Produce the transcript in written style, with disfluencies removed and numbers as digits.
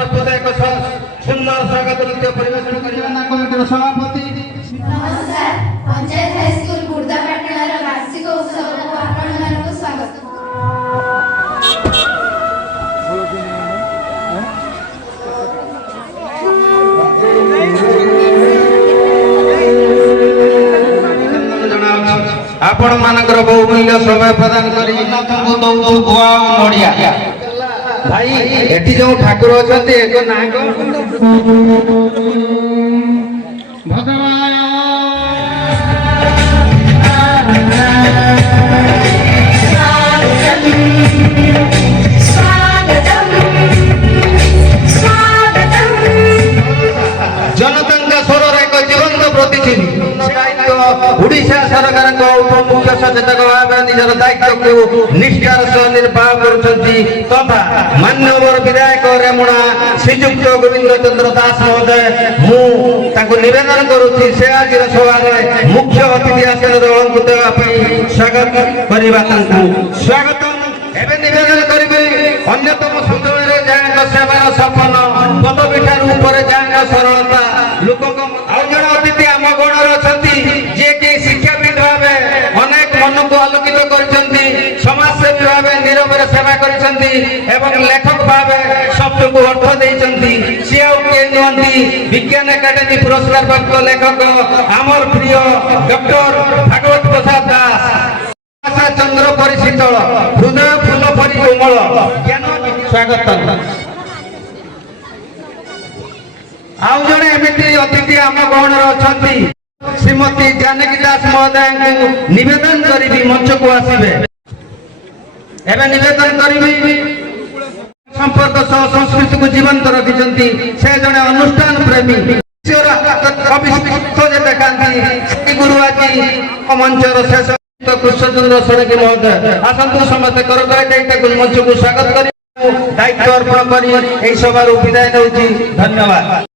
प्रस्तुत एक सुंदर स्वागत नृत्य परिवेशन करना कमिटीर सभापति। नमस्कार, पंचायत हाईस्कूल बुर्दापाटणार वार्षिक उत्सव को आपको स्वागत। आपण मानकर बहुमूल्य समय प्रदान करी नाथଙ୍କୁ दौदौ गुआ नडिया भाई एठी जो ठाकुर अछते एक नाग भगवान जनता स्वर एक जीवंत प्रतिच्छबि ओडिशा सरकार मुख्य सचेतक भाव निजर दायित्व को निष्ठार सह निर्वाह करुछंती तथा मान्यवर विधायक रेमुणा श्रीयुक्त गोविंद चंद्र दास महोदय मु ताको निवेदन करूछि से आज सभा मुख्य अतिथि आसन अलंकृत स्वागत करबा तांकु स्वागत एबे निवेदन करिबे अन्यतम सुंदर जायक सेवा सफल पदवी ठार ऊपर जायक सरलता लोक आउ जण अतिथि आम गणर अछंती जे के शिक्षाविद भावे अनेक मन को आलोकित करछंती समाजसेवी भावे नीरव सेवा करछंती एवं लेखक भावे शब्द को अर्थ देछंती से के नंदी विज्ञान एकेडमी पुरस्कार प्राप्त लेखक आमर प्रिय डॉक्टर भागवत प्रसाद दास चंद्र परिशीतल हृदय फूल परि कोमल ज्ञान स्वागत। आउ जड़े एमती अतिथि आम गहणर अच्छा श्रीमती जानकी दास महोदय को निवेदन करी मंच को आसवे एवं निवेदन करी संपर्क सह संस्कृति को जीवंत रखिंट से जड़े अनुष्ठान प्रेमी गुरु आज मंचर शेष कृष्णचंद्र षडंगी महोदय आसतु समस्त कर मंच को स्वागत कर दायित्व अर्पण कर सभा विदाय नौछि। धन्यवाद।